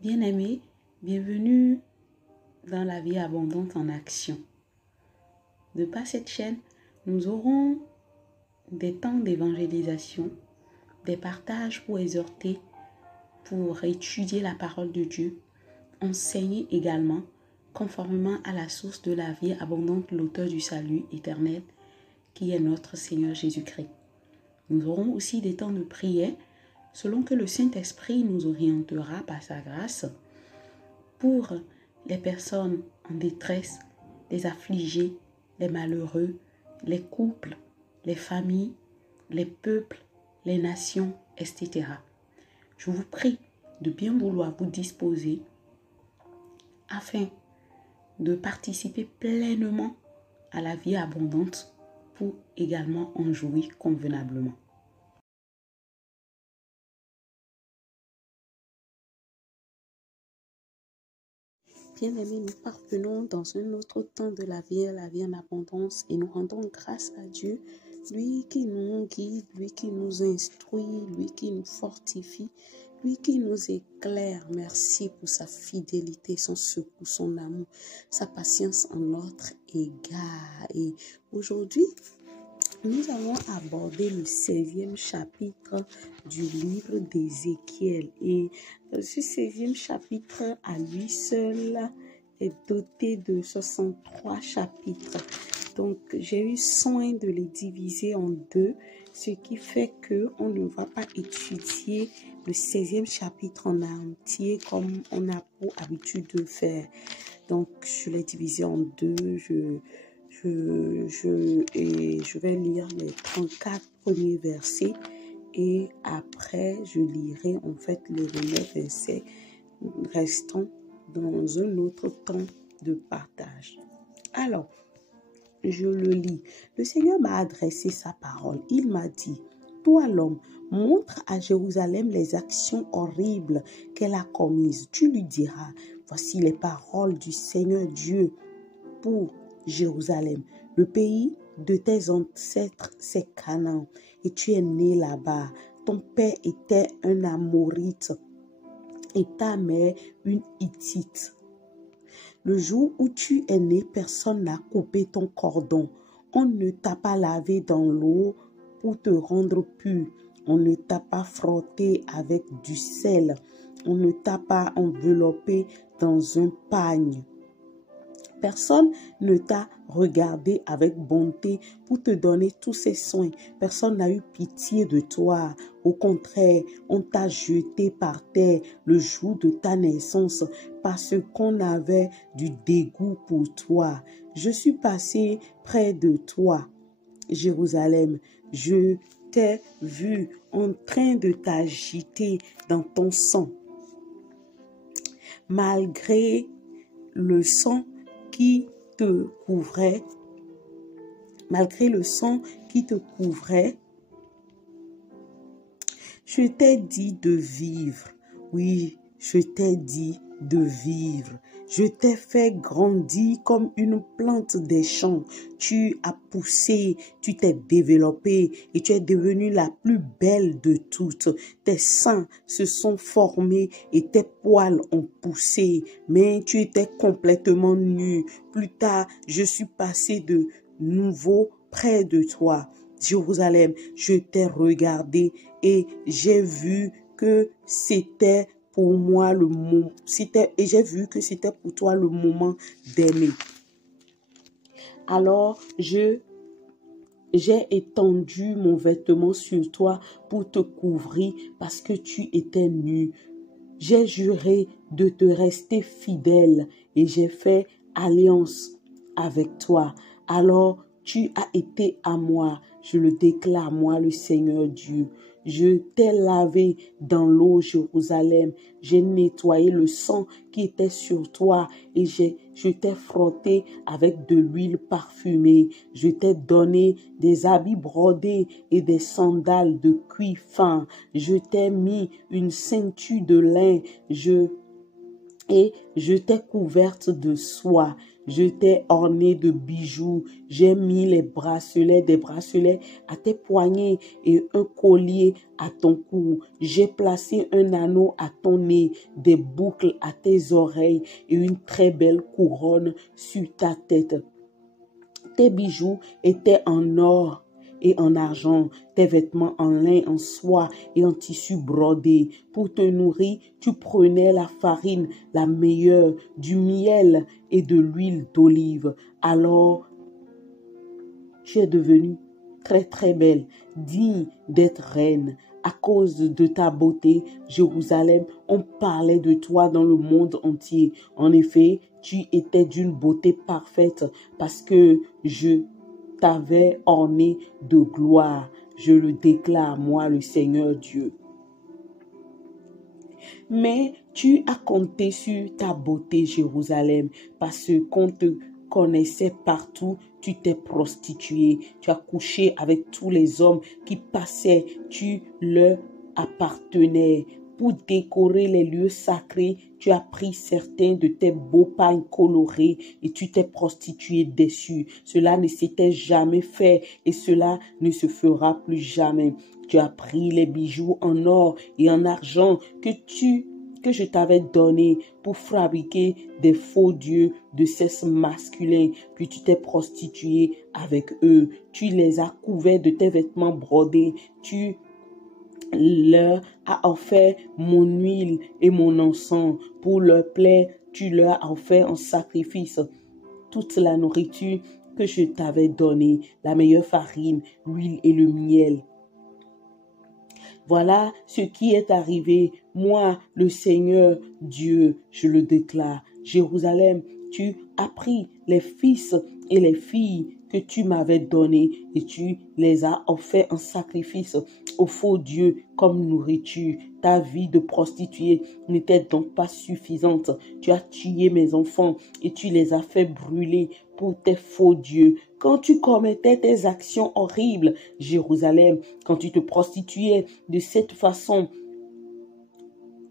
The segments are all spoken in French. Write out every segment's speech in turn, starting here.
Bien-aimés, bienvenue dans la vie abondante en action. De par cette chaîne, nous aurons des temps d'évangélisation, des partages pour exhorter, pour étudier la parole de Dieu, enseigner également, conformément à la source de la vie abondante, l'auteur du salut éternel, qui est notre Seigneur Jésus-Christ. Nous aurons aussi des temps de prière, selon que le Saint-Esprit nous orientera par sa grâce, pour les personnes en détresse, les affligés, les malheureux, les couples, les familles, les peuples, les nations, etc. Je vous prie de bien vouloir vous disposer afin de participer pleinement à la vie abondante pour également en jouir convenablement. Bien-aimés, nous parvenons dans un autre temps de la vie en abondance, et nous rendons grâce à Dieu, lui qui nous guide, lui qui nous instruit, lui qui nous fortifie, lui qui nous éclaire. Merci pour sa fidélité, son secours, son amour, sa patience en notre égard. Et aujourd'hui, nous allons aborder le 16e chapitre du livre d'Ézéchiel. Et ce 16e chapitre, à lui seul, est doté de 63 chapitres. Donc, j'ai eu soin de les diviser en deux, ce qui fait qu'on ne va pas étudier le 16e chapitre en entier comme on a pour habitude de faire. Donc, je l'ai divisé en deux. Je vais lire les 34 premiers versets et après je lirai en fait les 9 versets restants dans un autre temps de partage. Alors, je le lis. Le Seigneur m'a adressé sa parole. Il m'a dit: toi l'homme, montre à Jérusalem les actions horribles qu'elle a commises. Tu lui diras: voici les paroles du Seigneur Dieu pour Jérusalem. Le pays de tes ancêtres, c'est Canaan, et tu es né là-bas. Ton père était un Amorite et ta mère une Hittite. Le jour où tu es né, personne n'a coupé ton cordon. On ne t'a pas lavé dans l'eau pour te rendre pur. On ne t'a pas frotté avec du sel. On ne t'a pas enveloppé dans un pagne. Personne ne t'a regardé avec bonté pour te donner tous ces soins. Personne n'a eu pitié de toi. Au contraire, on t'a jeté par terre le jour de ta naissance parce qu'on avait du dégoût pour toi. Je suis passé près de toi, Jérusalem. Je t'ai vu en train de t'agiter dans ton sang. Malgré le sang qui te couvrait, je t'ai dit de vivre. Oui, je t'ai dit de vivre. Je t'ai fait grandir comme une plante des champs. Tu as poussé, tu t'es développé et tu es devenue la plus belle de toutes. Tes seins se sont formés et tes poils ont poussé, mais tu étais complètement nu. Plus tard, je suis passé de nouveau près de toi. Jérusalem, je t'ai regardé et j'ai vu que c'était pour moi le moment, et j'ai vu que c'était pour toi le moment d'aimer. Alors j'ai étendu mon vêtement sur toi pour te couvrir parce que tu étais nu. J'ai juré de te rester fidèle et j'ai fait alliance avec toi. Alors tu as été à moi, je le déclare, moi le Seigneur Dieu. Je t'ai lavé dans l'eau, Jérusalem. J'ai nettoyé le sang qui était sur toi et je t'ai frotté avec de l'huile parfumée. Je t'ai donné des habits brodés et des sandales de cuir fin. Je t'ai mis une ceinture de lin. Je et je t'ai couverte de soie, je t'ai ornée de bijoux, j'ai mis des bracelets à tes poignets et un collier à ton cou. J'ai placé un anneau à ton nez, des boucles à tes oreilles et une très belle couronne sur ta tête. Tes bijoux étaient en or et en argent, tes vêtements en lin, en soie et en tissu brodé. Pour te nourrir, tu prenais la farine, la meilleure, du miel et de l'huile d'olive. Alors, tu es devenue très très belle, digne d'être reine. À cause de ta beauté, Jérusalem, on parlait de toi dans le monde entier. En effet, tu étais d'une beauté parfaite parce que je t'avais orné de gloire. Je le déclare, moi, le Seigneur Dieu. Mais tu as compté sur ta beauté, Jérusalem, parce qu'on te connaissait partout, tu t'es prostituée, tu as couché avec tous les hommes qui passaient, tu leur appartenais. Pour décorer les lieux sacrés, tu as pris certains de tes beaux pagnes colorés et tu t'es prostituée dessus. Cela ne s'était jamais fait et cela ne se fera plus jamais. Tu as pris les bijoux en or et en argent que je t'avais donné pour fabriquer des faux dieux de sexe masculin, puis tu t'es prostituée avec eux. Tu les as couverts de tes vêtements brodés. Tu leur as offert mon huile et mon encens. Pour leur plaire, tu leur as offert en sacrifice toute la nourriture que je t'avais donnée, la meilleure farine, l'huile et le miel. Voilà ce qui est arrivé. Moi, le Seigneur Dieu, je le déclare. Jérusalem, tu as pris les fils et les filles que tu m'avais donnés et tu les as offerts en sacrifice au faux Dieu comme nourriture. Ta vie de prostituée n'était donc pas suffisante. Tu as tué mes enfants et tu les as fait brûler pour tes faux dieux. Quand tu commettais tes actions horribles, Jérusalem, quand tu te prostituais de cette façon,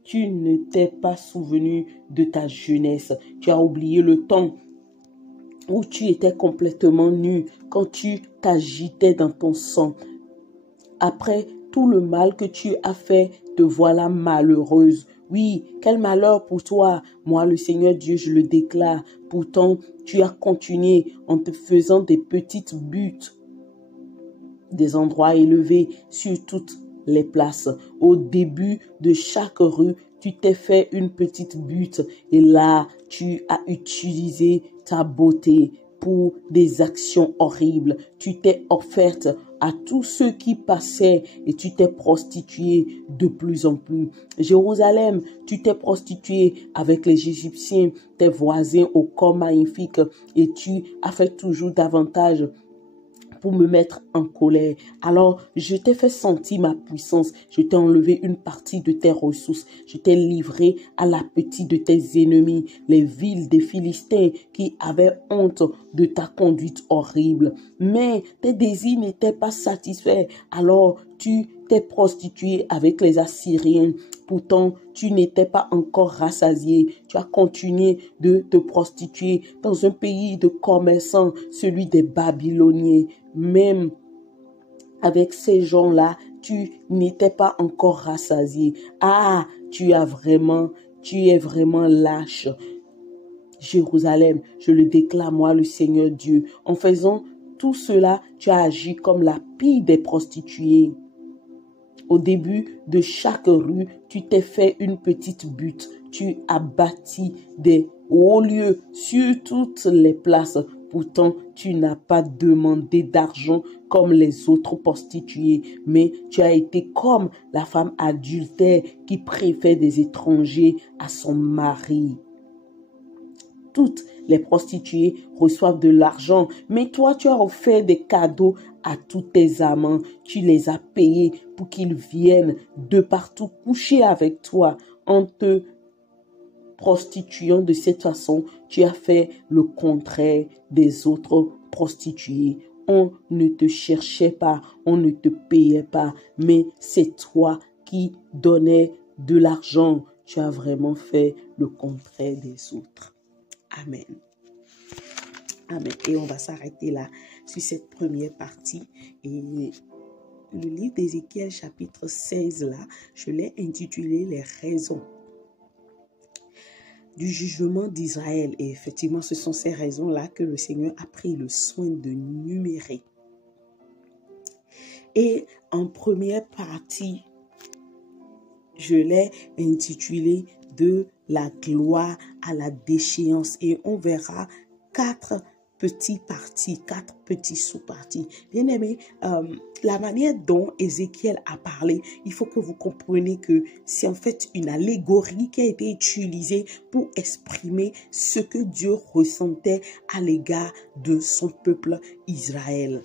tu ne t'es pas souvenu de ta jeunesse. Tu as oublié le temps où tu étais complètement nu, quand tu t'agitais dans ton sang. Après tout le mal que tu as fait, te voilà malheureuse. Oui, quel malheur pour toi. Moi, le Seigneur Dieu, je le déclare. Pourtant, tu as continué en te faisant des petites buttes, des endroits élevés sur toutes les places. Au début de chaque rue, tu t'es fait une petite butte et là, tu as utilisé ta beauté pour des actions horribles. Tu t'es offerte à tous ceux qui passaient et tu t'es prostituée de plus en plus. Jérusalem, tu t'es prostituée avec les Égyptiens, tes voisins au corps magnifique et tu as fait toujours davantage pour me mettre en colère. Alors, je t'ai fait sentir ma puissance. Je t'ai enlevé une partie de tes ressources. Je t'ai livré à l'appétit de tes ennemis, les villes des Philistins qui avaient honte de ta conduite horrible. Mais tes désirs n'étaient pas satisfaits. Alors, tu t'es prostituée avec les Assyriens. Pourtant, tu n'étais pas encore rassasié. Tu as continué de te prostituer dans un pays de commerçants, celui des Babyloniens. Même avec ces gens-là, tu n'étais pas encore rassasié. Ah, tu es vraiment lâche. Jérusalem, je le déclare, moi, le Seigneur Dieu. En faisant tout cela, tu as agi comme la pire des prostituées. Au début de chaque rue, tu t'es fait une petite butte. Tu as bâti des hauts lieux sur toutes les places. Pourtant, tu n'as pas demandé d'argent comme les autres prostituées, mais tu as été comme la femme adultère qui préfère des étrangers à son mari. Toutes les prostituées reçoivent de l'argent, mais toi, tu as offert des cadeaux à tous tes amants. Tu les as payés pour qu'ils viennent de partout coucher avec toi. En te prostituant de cette façon, tu as fait le contraire des autres prostituées. On ne te cherchait pas, on ne te payait pas, mais c'est toi qui donnais de l'argent. tu as vraiment fait le contraire des autres. Amen. Amen. Et on va s'arrêter là sur cette première partie. Et le livre d'Ézéchiel chapitre 16 là, je l'ai intitulé les raisons du jugement d'Israël. Et effectivement, ce sont ces raisons-là que le Seigneur a pris le soin de numérer. Et en première partie, je l'ai intitulé de la gloire à la déchéance. Et on verra 4 petites parties, 4 petits sous-parties. Bien aimé, la manière dont Ézéchiel a parlé, il faut que vous compreniez que c'est en fait une allégorie qui a été utilisée pour exprimer ce que Dieu ressentait à l'égard de son peuple Israël.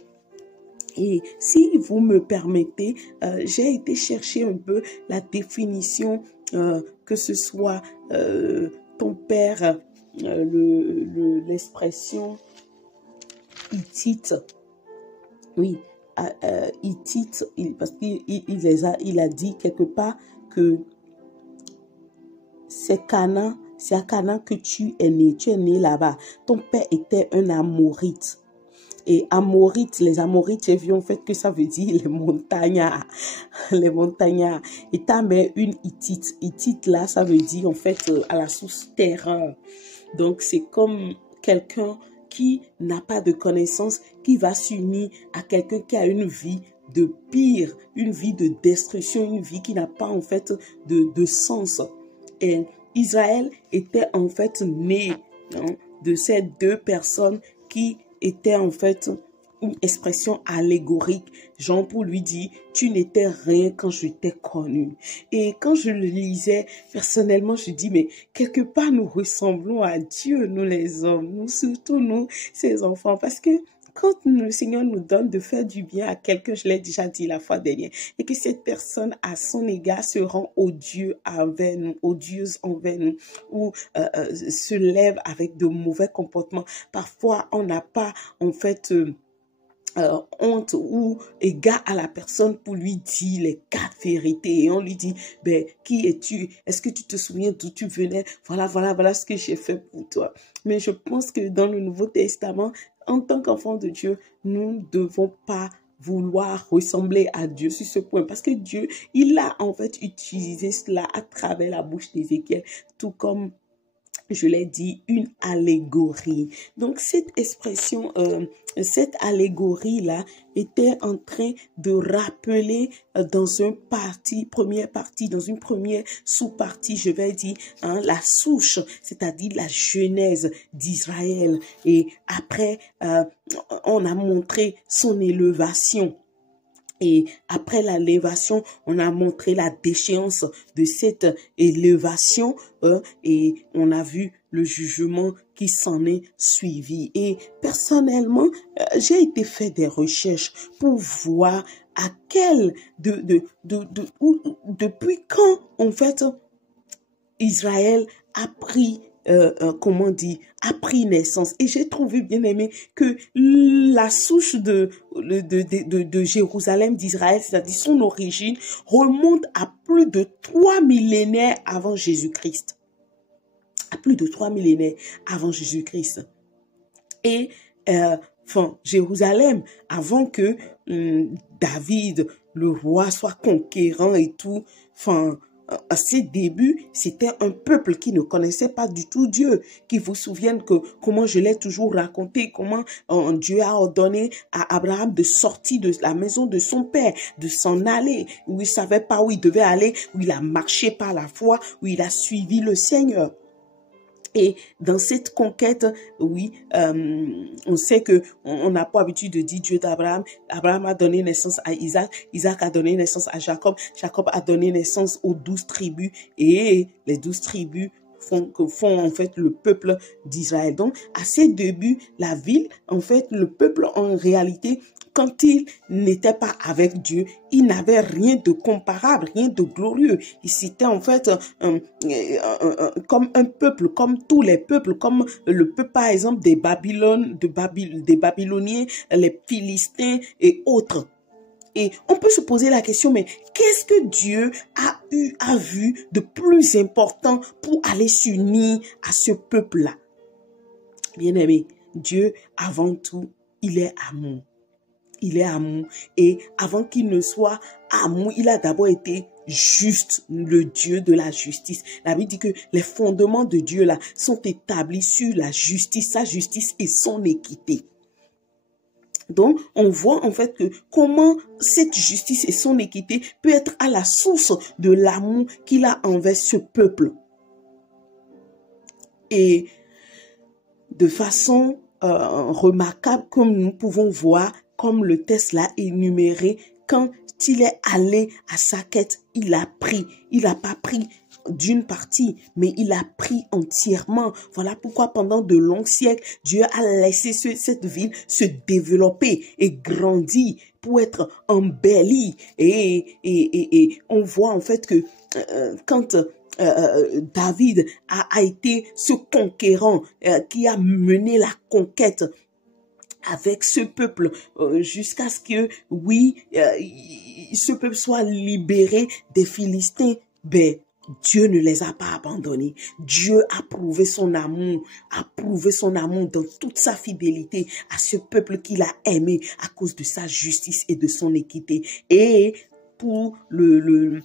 Et si vous me permettez, j'ai été chercher un peu la définition, que ce soit ton père, l'expression hittite, oui, hittite, parce qu'il a dit quelque part que c'est à Canaan que tu es né là-bas. Ton père était un Amorite. Et Amorite, les Amorites, j'ai vu en fait que ça veut dire les montagnards. Les montagnards. Et ta mère, une Hittite. Hittite là, ça veut dire en fait à la source terreur. Donc c'est comme quelqu'un qui n'a pas de connaissances, qui va s'unir à quelqu'un qui a une vie de pire, une vie de destruction, une vie qui n'a pas en fait de sens. Et Israël était en fait né de ces deux personnes qui étaient en fait une expression allégorique. Jean pour lui dit, tu n'étais rien quand je t'ai connu. Et quand je le lisais, personnellement, je dis, mais quelque part, nous ressemblons à Dieu, nous les hommes, nous surtout nous, ces enfants, parce que quand le Seigneur nous donne de faire du bien à quelqu'un, je l'ai déjà dit la fois dernière, et que cette personne à son égard se rend odieuse envers nous, ou se lève avec de mauvais comportements. Parfois, on n'a pas en fait honte ou égard à la personne pour lui dire les 4 vérités, et on lui dit, ben, qui es-tu? Est-ce que tu te souviens d'où tu venais? Voilà ce que j'ai fait pour toi. Mais je pense que dans le Nouveau Testament, en tant qu'enfant de Dieu, nous ne devons pas vouloir ressembler à Dieu sur ce point, parce que Dieu, il a en fait utilisé cela à travers la bouche d'Ézéchiel, tout comme je l'ai dit, une allégorie. Donc, cette expression, cette allégorie-là était en train de rappeler dans une première sous-partie, je vais dire, la souche, c'est-à-dire la genèse d'Israël. Et après, on a montré son élévation. Et après l'élévation, on a montré la déchéance de cette élévation et on a vu le jugement qui s'en est suivi. Et personnellement, j'ai été fait des recherches pour voir à quel depuis quand en fait Israël a pris a pris naissance. Et j'ai trouvé, bien aimé, que la souche de Jérusalem, d'Israël, c'est-à-dire son origine, remonte à plus de 3 millénaires avant Jésus-Christ. À plus de 3 millénaires avant Jésus-Christ. Et, Jérusalem, avant que David, le roi, soit conquérant et tout, à ses débuts, c'était un peuple qui ne connaissait pas du tout Dieu. Qui vous souviennent que, comment je l'ai toujours raconté, comment Dieu a ordonné à Abraham de sortir de la maison de son père, de s'en aller, où il savait pas où il devait aller, où il a marché par la foi, où il a suivi le Seigneur. Et dans cette conquête, oui, on sait que on n'a pas l'habitude de dire Dieu d'Abraham. Abraham a donné naissance à Isaac. Isaac a donné naissance à Jacob. Jacob a donné naissance aux 12 tribus. Et les 12 tribus font en fait le peuple d'Israël. Donc, à ses débuts, la ville, en fait, le peuple en réalité, quand il n'était pas avec Dieu, il n'avait rien de comparable, rien de glorieux. Il s'était en fait comme un peuple, comme tous les peuples, comme le peuple par exemple des Babyloniens, les Philistins et autres. Et on peut se poser la question, mais qu'est-ce que Dieu a vu de plus important pour aller s'unir à ce peuple-là? Bien-aimé, Dieu, avant tout, il est amour. Il est amour. Et avant qu'il ne soit amour, il a d'abord été juste, le Dieu de la justice. La Bible dit que les fondements de Dieu là sont établis sur la justice, sa justice et son équité. Donc, on voit en fait que comment cette justice et son équité peut être à la source de l'amour qu'il a envers ce peuple. Et de façon remarquable, comme nous pouvons voir, comme le texte l'a énuméré, quand il est allé à sa quête, il a pris. Il n'a pas pris d'une partie, mais il a pris entièrement. Voilà pourquoi pendant de longs siècles, Dieu a laissé cette ville se développer et grandir pour être embellie. Et on voit en fait que quand David a été ce conquérant qui a mené la conquête avec ce peuple jusqu'à ce que, oui, ce peuple soit libéré des Philistins. Ben, Dieu ne les a pas abandonnés. Dieu a prouvé son amour dans toute sa fidélité à ce peuple qu'il a aimé à cause de sa justice et de son équité. Et pour le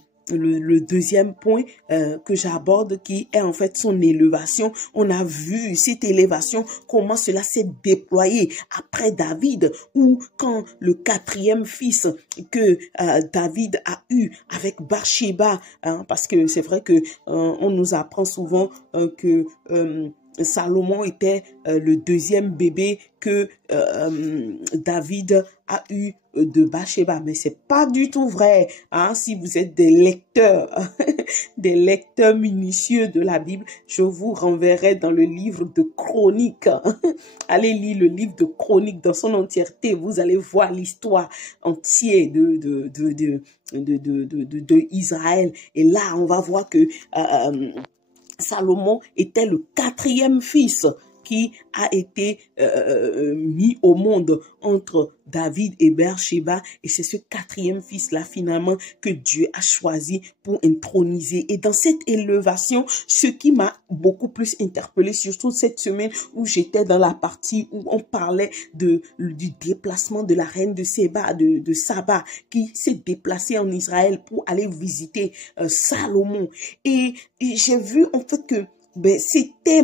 deuxième point que j'aborde, qui est en fait son élévation, on a vu cette élévation, comment cela s'est déployé après David, ou quand le quatrième fils que David a eu avec Bathsheba, parce que c'est vrai que on nous apprend souvent que Salomon était le deuxième bébé que David a eu de Bathsheba, mais c'est pas du tout vrai. Si vous êtes des lecteurs, des lecteurs minutieux de la Bible, je vous renverrai dans le livre de Chroniques. Allez lire le livre de Chroniques dans son entièreté. Vous allez voir l'histoire entière de Israël. Et là, on va voir que Salomon était le quatrième fils qui a été mis au monde entre David et Bathsheba, et c'est ce quatrième fils-là finalement que Dieu a choisi pour introniser. Et dans cette élévation, ce qui m'a beaucoup plus interpellé, surtout cette semaine où j'étais dans la partie où on parlait du déplacement de la reine de Saba, qui s'est déplacée en Israël pour aller visiter Salomon. Et j'ai vu en fait que c'était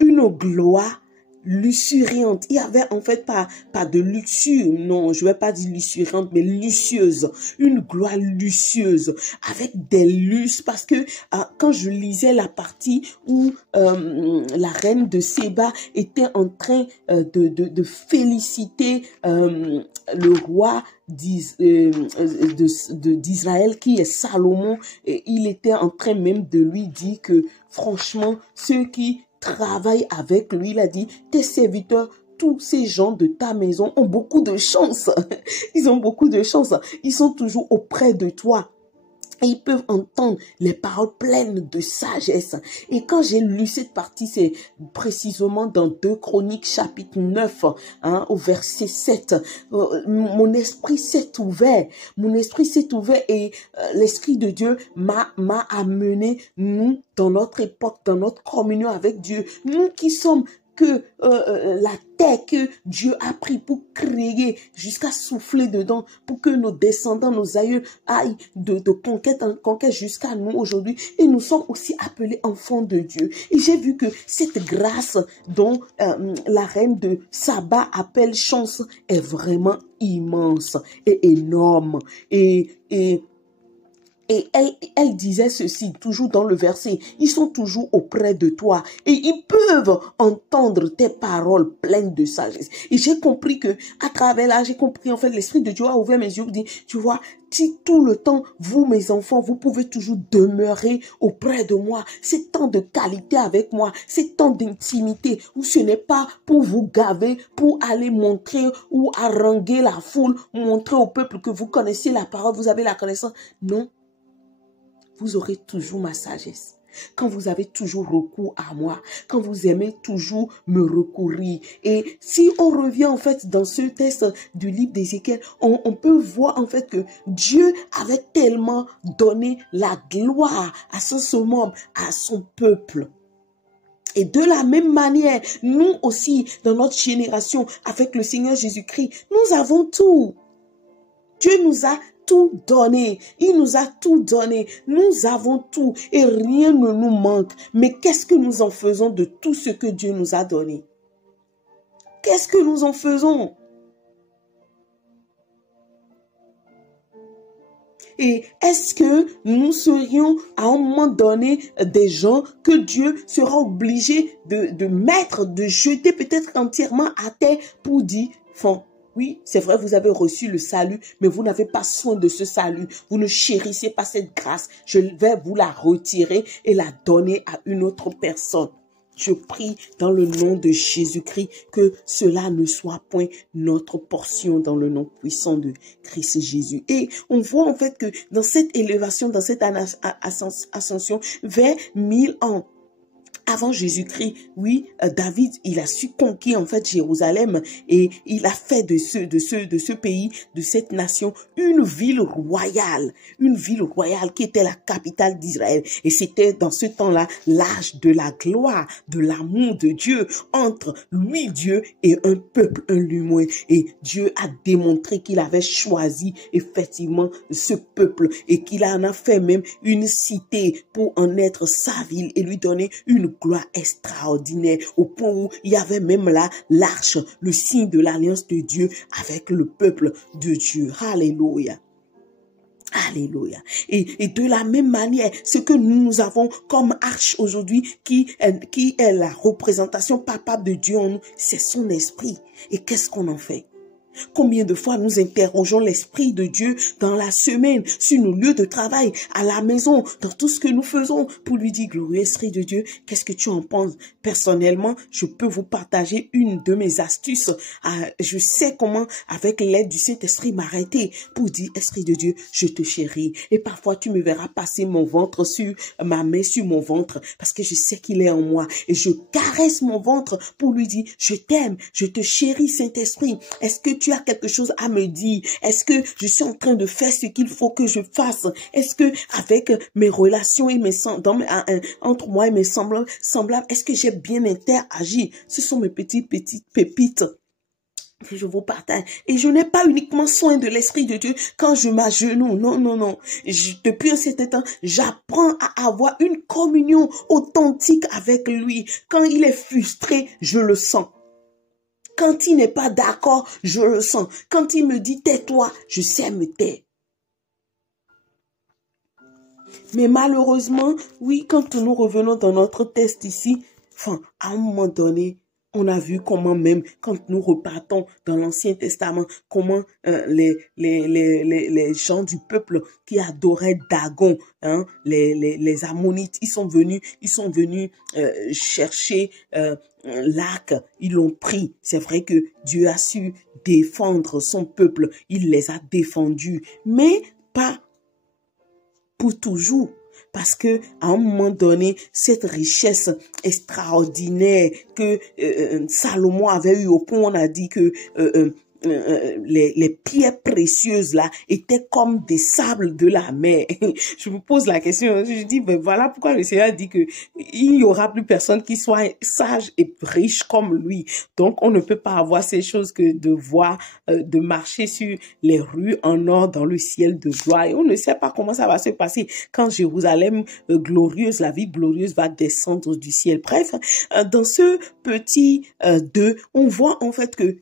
une gloire luxuriante. Il y avait en fait pas de luxure, non, je vais pas dire luxuriante, mais luxueuse, une gloire luxueuse avec des lustres, parce que quand je lisais la partie où la reine de Séba était en train de féliciter le roi d'Israël qui est Salomon, et il était en train même de lui dire que franchement, ceux qui travaillent avec lui, il a dit, tes serviteurs, tous ces gens de ta maison ont beaucoup de chance. Ils ont beaucoup de chance. Ils sont toujours auprès de toi. Et ils peuvent entendre les paroles pleines de sagesse. Et quand j'ai lu cette partie, c'est précisément dans 2 Chroniques chapitre 9, au verset 7. Mon esprit s'est ouvert. Mon esprit s'est ouvert et l'Esprit de Dieu m'a amené, nous, dans notre époque, dans notre communion avec Dieu, nous qui sommes que la terre que Dieu a pris pour créer, jusqu'à souffler dedans, pour que nos descendants, nos aïeux aillent de conquête en conquête jusqu'à nous aujourd'hui. Et nous sommes aussi appelés enfants de Dieu. Et j'ai vu que cette grâce dont la reine de Saba appelle chance est vraiment immense et énorme. Et elle disait ceci, toujours dans le verset, ils sont toujours auprès de toi et ils peuvent entendre tes paroles pleines de sagesse. Et j'ai compris que, à travers là, j'ai compris, en fait, l'Esprit de Dieu a ouvert mes yeux, dit, tu vois, si tout le temps, vous, mes enfants, vous pouvez toujours demeurer auprès de moi, c'est temps de qualité avec moi, c'est temps d'intimité, où ce n'est pas pour vous gaver, pour aller montrer ou haranguer la foule, montrer au peuple que vous connaissez la parole, vous avez la connaissance. Non. Vous aurez toujours ma sagesse. Quand vous avez toujours recours à moi, quand vous aimez toujours me recourir. Et si on revient en fait dans ce texte du livre d'Ézéchiel, on peut voir en fait que Dieu avait tellement donné la gloire à son summum, à son peuple. Et de la même manière, nous aussi, dans notre génération, avec le Seigneur Jésus-Christ, nous avons tout. Dieu nous a tout donné. Il nous a tout donné. Nous avons tout et rien ne nous manque. Mais qu'est-ce que nous en faisons de tout ce que Dieu nous a donné? Qu'est-ce que nous en faisons? Et est-ce que nous serions à un moment donné des gens que Dieu sera obligé de mettre, de jeter peut-être entièrement à terre pour dire, oui, c'est vrai, vous avez reçu le salut, mais vous n'avez pas soin de ce salut. Vous ne chérissez pas cette grâce. Je vais vous la retirer et la donner à une autre personne. Je prie dans le nom de Jésus-Christ que cela ne soit point notre portion dans le nom puissant de Christ Jésus. Et on voit en fait que dans cette élévation, dans cette ascension, vers 1000 ans, avant Jésus-Christ, oui, David, il a su conquérir en fait Jérusalem et il a fait de ce pays, de cette nation, une ville royale qui était la capitale d'Israël. Et c'était dans ce temps-là l'âge de la gloire, de l'amour de Dieu entre lui, Dieu, et un peuple, un humain. Et Dieu a démontré qu'il avait choisi effectivement ce peuple et qu'il en a fait même une cité pour en être sa ville et lui donner une gloire extraordinaire au point où il y avait même là l'arche, le signe de l'alliance de Dieu avec le peuple de Dieu. Alléluia. Alléluia. Et de la même manière, ce que nous avons comme arche aujourd'hui, qui est la représentation palpable de Dieu en nous, c'est son esprit. Et qu'est-ce qu'on en fait? Combien de fois nous interrogeons l'Esprit de Dieu dans la semaine, sur nos lieux de travail, à la maison, dans tout ce que nous faisons, pour lui dire, glorieux Esprit de Dieu, qu'est-ce que tu en penses? Personnellement, je peux vous partager une de mes astuces. Je sais comment, avec l'aide du Saint-Esprit, m'arrêter pour dire, Esprit de Dieu, je te chéris. Et parfois, tu me verras passer mon ventre sur ma main, sur mon ventre, parce que je sais qu'il est en moi. Et je caresse mon ventre pour lui dire, je t'aime, je te chéris, Saint-Esprit. Est-ce que tu as quelque chose à me dire? Est-ce que je suis en train de faire ce qu'il faut que je fasse? Est-ce que avec mes relations et entre moi et mes semblables, est-ce que j'ai bien interagi? Ce sont mes petites pépites que je vous partage. Et je n'ai pas uniquement soin de l'Esprit de Dieu quand je m'agenouille. Non, non, non. Depuis un certain temps, j'apprends à avoir une communion authentique avec lui. Quand il est frustré, je le sens. Quand il n'est pas d'accord, je le sens. Quand il me dit tais-toi, je sais me taire. Mais malheureusement, oui, quand nous revenons dans notre texte ici, à un moment donné, on a vu comment même, quand nous repartons dans l'Ancien Testament, comment les gens du peuple qui adoraient Dagon, les Ammonites, ils sont venus chercher l'arc, ils l'ont pris. C'est vrai que Dieu a su défendre son peuple, il les a défendus, mais pas pour toujours. Parce que à un moment donné, cette richesse extraordinaire que Salomon avait eu, au point où on a dit que les pierres précieuses là étaient comme des sables de la mer. Je me pose la question, je dis, ben voilà pourquoi le Seigneur dit que il n'y aura plus personne qui soit sage et riche comme lui. Donc on ne peut pas avoir ces choses que de voir, de marcher sur les rues en or dans le ciel de gloire. Et on ne sait pas comment ça va se passer quand Jérusalem glorieuse, la ville glorieuse va descendre du ciel. Bref, dans ce petit 2, on voit en fait que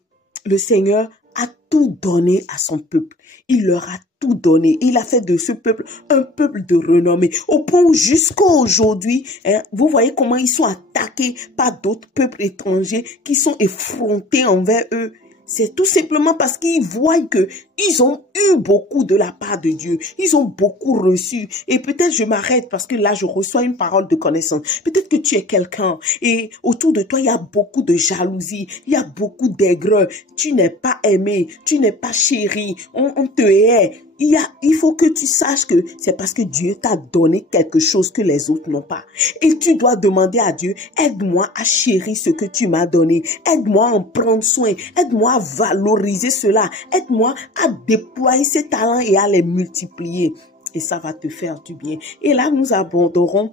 le Seigneur a tout donné à son peuple. Il leur a tout donné. Il a fait de ce peuple un peuple de renommée. Au point où jusqu'à aujourd'hui, vous voyez comment ils sont attaqués par d'autres peuples étrangers qui sont effrontés envers eux. C'est tout simplement parce qu'ils voient que ils ont eu beaucoup de la part de Dieu. Ils ont beaucoup reçu. Et peut-être je m'arrête parce que là, je reçois une parole de connaissance. Peut-être que tu es quelqu'un et autour de toi, il y a beaucoup de jalousie. Il y a beaucoup d'aigreur. Tu n'es pas aimé. Tu n'es pas chéri. On te hait. il faut que tu saches que c'est parce que Dieu t'a donné quelque chose que les autres n'ont pas. Et tu dois demander à Dieu, aide-moi à chérir ce que tu m'as donné. Aide-moi à en prendre soin. Aide-moi à valoriser cela. Aide-moi à déployer ces talents et à les multiplier. Et ça va te faire du bien. Et là, nous aborderons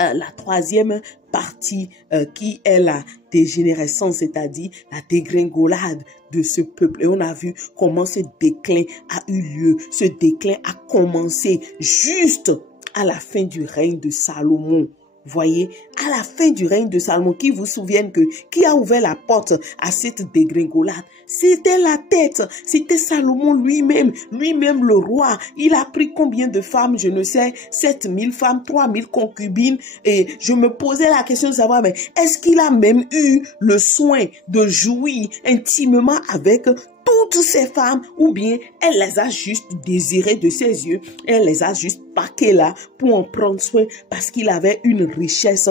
la troisième partie qui est la dégénérescence, c'est-à-dire la dégringolade de ce peuple. Et on a vu comment ce déclin a eu lieu. Ce déclin a commencé juste à la fin du règne de Salomon. Voyez, à la fin du règne de Salomon, qui vous souviennent que qui a ouvert la porte à cette dégringolade? C'était la tête, c'était Salomon lui-même le roi. Il a pris combien de femmes? Je ne sais, 7000 femmes, 3000 concubines. Et je me posais la question de savoir, mais est-ce qu'il a même eu le soin de jouir intimement avec toutes ces femmes, ou bien elle les a juste désirées de ses yeux, elle les a juste paquées là pour en prendre soin parce qu'il avait une richesse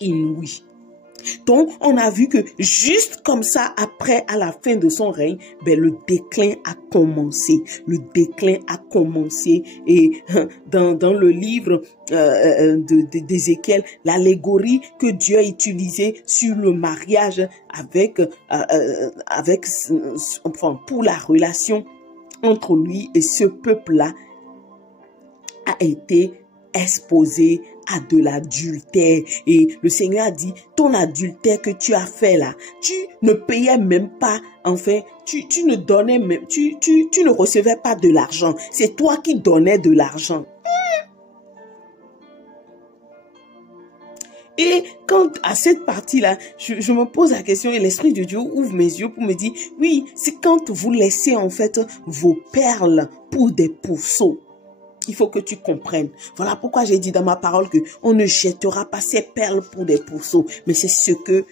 inouïe. Donc, on a vu que juste comme ça, après, à la fin de son règne, ben, le déclin a commencé. Le déclin a commencé. Et dans le livre d'Ézéchiel, l'allégorie que Dieu a utilisée sur le mariage pour la relation entre lui et ce peuple-là a été exposé à de l'adultère. Et le Seigneur a dit, ton adultère que tu as fait là, tu ne payais même pas, enfin, tu ne donnais même, tu ne recevais pas de l'argent. C'est toi qui donnais de l'argent. Et quand à cette partie-là, je me pose la question et l'Esprit de Dieu ouvre mes yeux pour me dire, oui, c'est quand vous laissez en fait vos perles pour des pourceaux. Il faut que tu comprennes. Voilà pourquoi j'ai dit dans ma parole que on ne jettera pas ses perles pour des pourceaux. Mais c'est ce que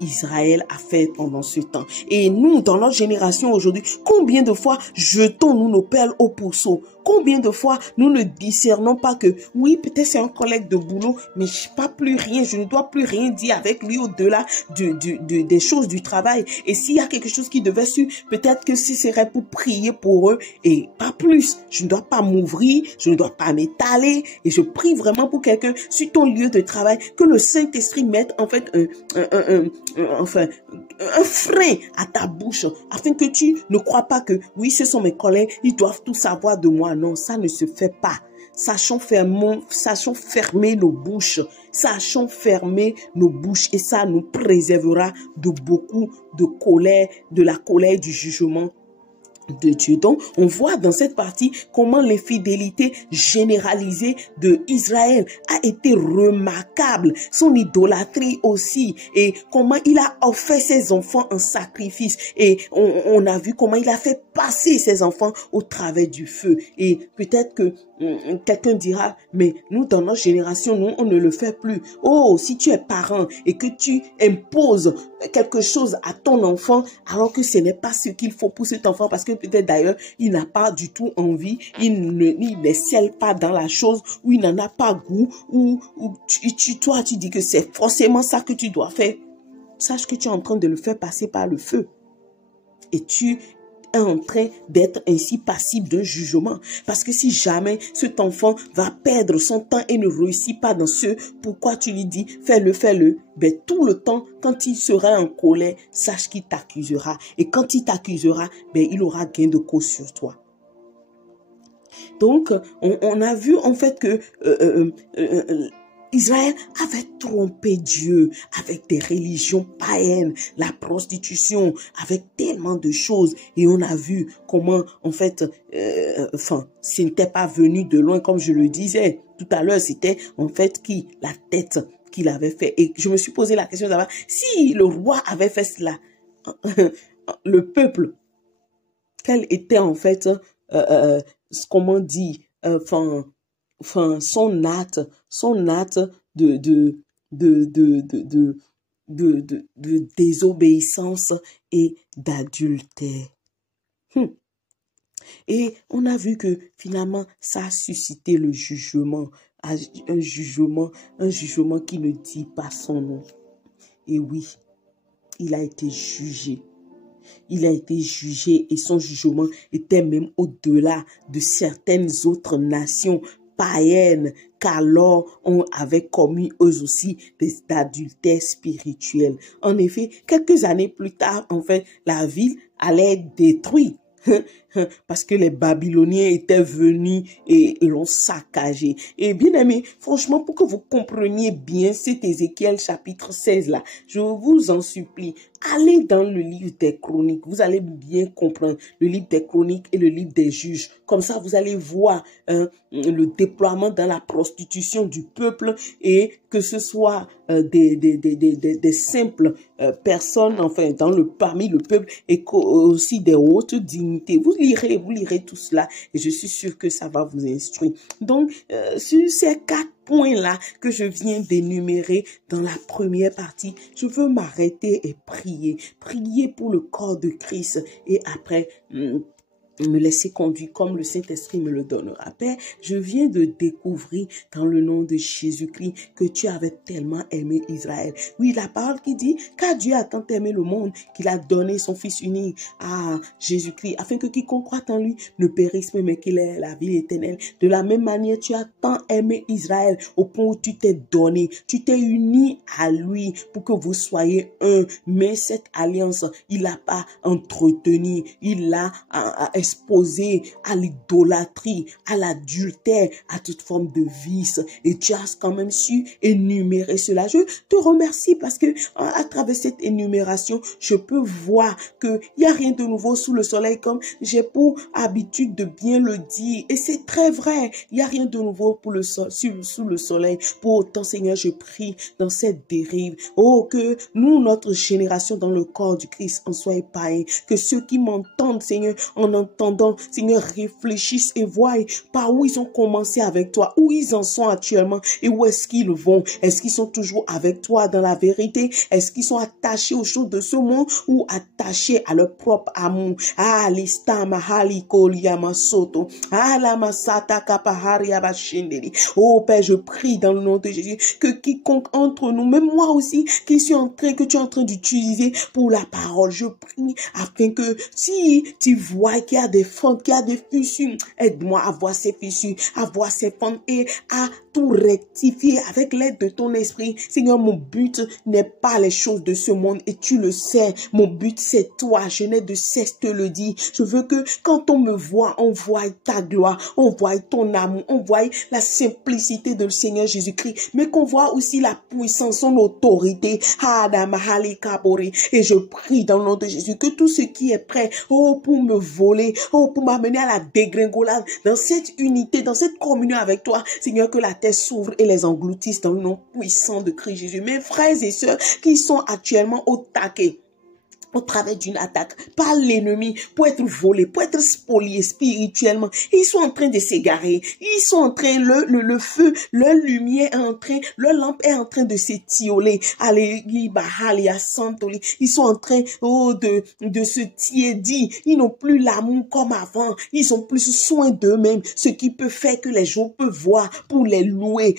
Israël a fait pendant ce temps. Et nous, dans notre génération aujourd'hui, combien de fois jetons-nous nos perles au pourceau? Combien de fois nous ne discernons pas que, oui, peut-être c'est un collègue de boulot, mais je pas plus rien, je ne dois plus rien dire avec lui au-delà des choses du travail. Et s'il y a quelque chose qui devait suivre, peut-être que ce serait pour prier pour eux et pas plus. Je ne dois pas m'ouvrir, je ne dois pas m'étaler et je prie vraiment pour quelqu'un sur ton lieu de travail, que le Saint-Esprit mette en fait un frein à ta bouche afin que tu ne crois pas que, oui, ce sont mes collègues, ils doivent tout savoir de moi. Non, ça ne se fait pas. Sachons fermer nos bouches. Sachons fermer nos bouches et ça nous préservera de beaucoup de colère, de la colère du jugement de Dieu. Donc, on voit dans cette partie comment l'infidélité généralisée de Israël a été remarquable, son idolâtrie aussi, et comment il a offert ses enfants en sacrifice, et on a vu comment il a fait passer ses enfants au travers du feu. Et peut-être que quelqu'un dira, mais nous, dans notre génération, nous, on ne le fait plus. Oh, si tu es parent et que tu imposes quelque chose à ton enfant, alors que ce n'est pas ce qu'il faut pour cet enfant, parce que peut-être d'ailleurs, il n'a pas du tout envie, il ne scelle pas dans la chose, ou il n'en a pas goût, ou toi, tu dis que c'est forcément ça que tu dois faire. Sache que tu es en train de le faire passer par le feu. Et tu est en train d'être ainsi passible d'un jugement. Parce que si jamais cet enfant va perdre son temps et ne réussit pas dans ce pourquoi tu lui dis fais-le, ben tout le temps, quand il sera en colère, sache qu'il t'accusera. Et quand il t'accusera, ben il aura gain de cause sur toi. Donc, on a vu en fait que Israël avait trompé Dieu avec des religions païennes, la prostitution, avec tellement de choses. Et on a vu comment, en fait, ce n'était pas venu de loin, comme je le disais tout à l'heure, c'était en fait la tête qu'il avait fait. Et je me suis posé la question d'avoir, si le roi avait fait cela, le peuple, quel était en fait, comment dire, son acte de désobéissance et d'adultère. Et on a vu que finalement, ça a suscité le jugement, un jugement qui ne dit pas son nom. Et oui, il a été jugé. Il a été jugé et son jugement était même au-delà de certaines autres nations païennes qu'alors on avait commis eux aussi des adultères spirituels. En effet, quelques années plus tard, en fait, la ville allait être détruite. Parce que les Babyloniens étaient venus et l'ont saccagé. Et bien aimé, franchement, pour que vous compreniez bien cet Ézéchiel chapitre 16 là, je vous en supplie, allez dans le livre des Chroniques. Vous allez bien comprendre le livre des Chroniques et le livre des Juges. Comme ça, vous allez voir le déploiement dans la prostitution du peuple et que ce soit des simples personnes, enfin, parmi le peuple et aussi des hautes dignités. Vous lirez tout cela et je suis sûre que ça va vous instruire. Donc, sur ces 4 points-là que je viens d'énumérer dans la première partie, je veux m'arrêter et prier. Prier pour le corps de Christ et après me laisser conduire comme le Saint-Esprit me le donnera. Père, je viens de découvrir dans le nom de Jésus-Christ que tu avais tellement aimé Israël. Oui, la parole qui dit, car Dieu a tant aimé le monde qu'il a donné son Fils unique à Jésus-Christ, afin que quiconque croit en lui ne périsse pas, mais qu'il ait la vie éternelle. De la même manière, tu as tant aimé Israël au point où tu t'es donné, tu t'es uni à lui pour que vous soyez un. Mais cette alliance, il l'a pas entretenue, il l'a exposé à l'idolâtrie, à l'adultère, à toute forme de vice. Et tu as quand même su énumérer cela. Je te remercie parce que à travers cette énumération, je peux voir qu'il n'y a rien de nouveau sous le soleil, comme j'ai pour habitude de bien le dire. Et c'est très vrai. Il n'y a rien de nouveau pour sous le soleil. Pour autant, Seigneur, je prie dans cette dérive. Oh, que nous, notre génération dans le corps du Christ, en soit épargnés. Que ceux qui m'entendent, Seigneur, en entendant, Seigneur, réfléchissent et voient par où ils ont commencé avec toi, où ils en sont actuellement et où est-ce qu'ils vont. Est-ce qu'ils sont toujours avec toi dans la vérité? Est-ce qu'ils sont attachés aux choses de ce monde ou attachés à leur propre amour? Ah, l'istama haliko liyamasoto. Ah, la masata kapahari abashindeli. Oh Père, je prie dans le nom de Jésus que quiconque entre nous, même moi aussi, que tu es en train d'utiliser pour la parole, je prie afin que si tu vois qu'il y a des fentes, qu'il y a des fissures, aide-moi à voir ces fissures, à voir ces fentes et à tout rectifier avec l'aide de ton esprit. Seigneur, mon but n'est pas les choses de ce monde et tu le sais. Mon but, c'est toi. Je n'ai de cesse de te le dire. Je veux que quand on me voit, on voit ta gloire, on voit ton amour, on voit la simplicité de le Seigneur Jésus-Christ, mais qu'on voit aussi la puissance, son autorité. Et je prie dans le nom de Jésus que tout ce qui est prêt, oh, pour me voler, oh, pour m'amener à la dégringolade, dans cette unité, dans cette communion avec toi, Seigneur, que la terre s'ouvre et les engloutisse dans le nom puissant de Christ Jésus. Mes frères et sœurs qui sont actuellement au taquet, au travers d'une attaque par l'ennemi pour être volés, pour être spoliés spirituellement. Ils sont en train de s'égarer. Ils sont en train, le feu, leur lumière est en train, leur lampe est en train de s'étioler. Ils sont en train, oh, de se tiédir. Ils n'ont plus l'amour comme avant. Ils ont plus soin d'eux-mêmes. Ce qui peut faire que les gens peuvent voir pour les louer.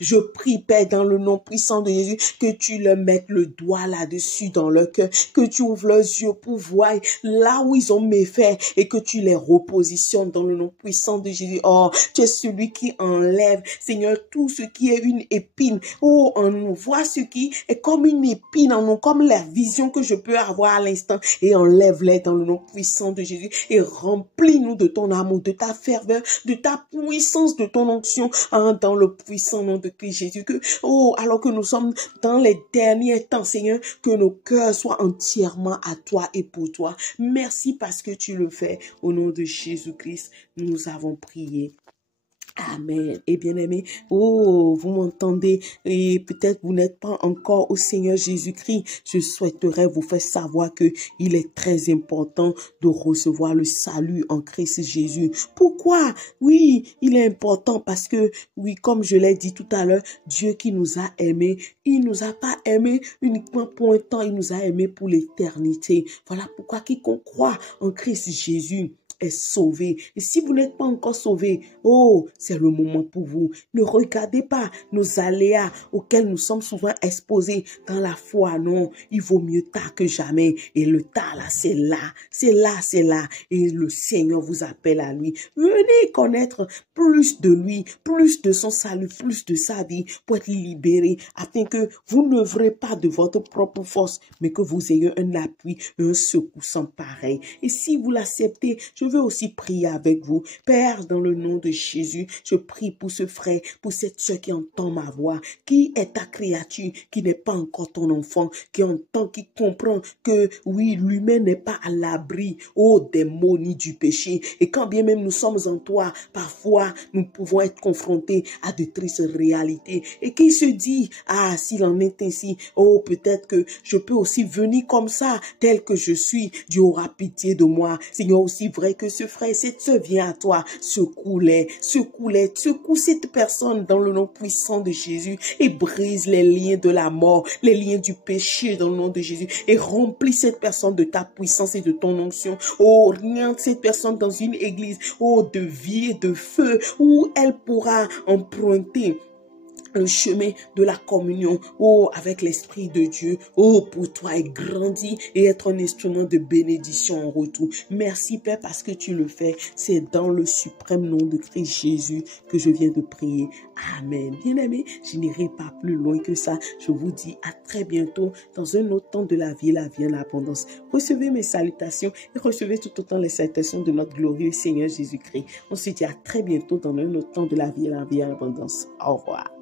Je prie, Père, dans le nom puissant de Jésus, que tu leur mettes le doigt là-dessus dans leur cœur, que tu ouvres leurs yeux pour voir là où ils ont méfait et que tu les repositionnes dans le nom puissant de Jésus. Oh, tu es celui qui enlève, Seigneur, tout ce qui est une épine. Oh, en nous, vois ce qui est comme une épine en nous, comme la vision que je peux avoir à l'instant, et enlève-les dans le nom puissant de Jésus et remplis-nous de ton amour, de ta ferveur, de ta puissance, de ton onction, hein, dans le puissant nom de Christ Jésus. Que, oh, alors que nous sommes dans les derniers temps, Seigneur, que nos cœurs soient entièrement à toi et pour toi. Merci parce que tu le fais. Au nom de Jésus-Christ, nous avons prié. Amen. Et bien aimé, oh, vous m'entendez et peut-être vous n'êtes pas encore au Seigneur Jésus-Christ. Je souhaiterais vous faire savoir que il est très important de recevoir le salut en Christ Jésus. Pourquoi? Oui, il est important parce que, oui, comme je l'ai dit tout à l'heure, Dieu qui nous a aimés, il nous a pas aimés uniquement pour un temps, il nous a aimés pour l'éternité. Voilà pourquoi quiconque croit en Christ Jésus est sauvé. Et si vous n'êtes pas encore sauvé, oh, c'est le moment pour vous. Ne regardez pas nos aléas auxquels nous sommes souvent exposés dans la foi. Non, il vaut mieux tard que jamais. Et le tard là, c'est là, c'est là, c'est là. Et le Seigneur vous appelle à lui. Venez connaître plus de lui, plus de son salut, plus de sa vie pour être libéré, afin que vous n'œuvrez pas de votre propre force, mais que vous ayez un appui, un secours sans pareil. Et si vous l'acceptez, je veux aussi prier avec vous. Père, dans le nom de Jésus, je prie pour ce frère, pour cette soeur qui entend ma voix, qui est ta créature, qui n'est pas encore ton enfant, qui entend, qui comprend que oui, l'humain n'est pas à l'abri, oh, des maux ni du péché. Et quand bien même nous sommes en toi, parfois nous pouvons être confrontés à de tristes réalités. Et qui se dit, ah, s'il en est ainsi, oh, peut-être que je peux aussi venir comme ça, tel que je suis. Dieu aura pitié de moi. Seigneur, aussi vrai que ce frère, cette soeur vient à toi, secoue-les, secoue-les, secoue cette personne dans le nom puissant de Jésus et brise les liens de la mort, les liens du péché dans le nom de Jésus et remplis cette personne de ta puissance et de ton onction. Oh, oriente cette personne dans une église, oh, de vie et de feu où elle pourra emprunter le chemin de la communion, oh, avec l'Esprit de Dieu, oh, pour toi, et grandir et être un instrument de bénédiction en retour. Merci, Père, parce que tu le fais. C'est dans le suprême nom de Christ Jésus que je viens de prier. Amen. Bien-aimés, je n'irai pas plus loin que ça. Je vous dis à très bientôt dans un autre temps de la vie en abondance. Recevez mes salutations et recevez tout autant les salutations de notre glorieux Seigneur Jésus-Christ. On se dit à très bientôt dans un autre temps de la vie en abondance. Au revoir.